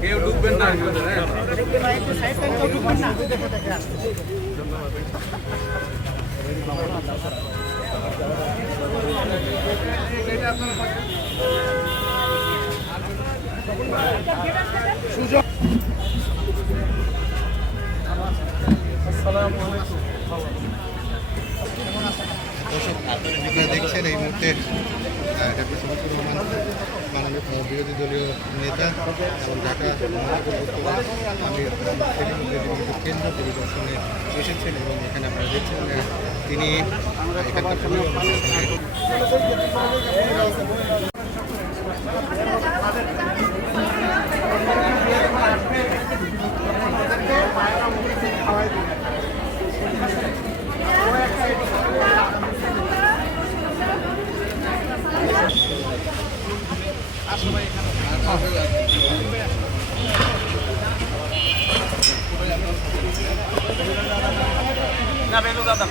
কেউ ঢুকবেন না সুযোগ। আসসালামু আলাইকুম। দর্শক আপনারা দেখছেন এই মুহূর্তে ডক্টর শফিকুর রহমান মাননীয় বিরোধী দলীয় নেতা এবং ঢাকা মহানগর উত্তর আমির কেন্দ্র পরিদর্শনে এসেছেন এবং এখানে আপনারা দেখছেন তিনি এখানকার না বেলু দাদা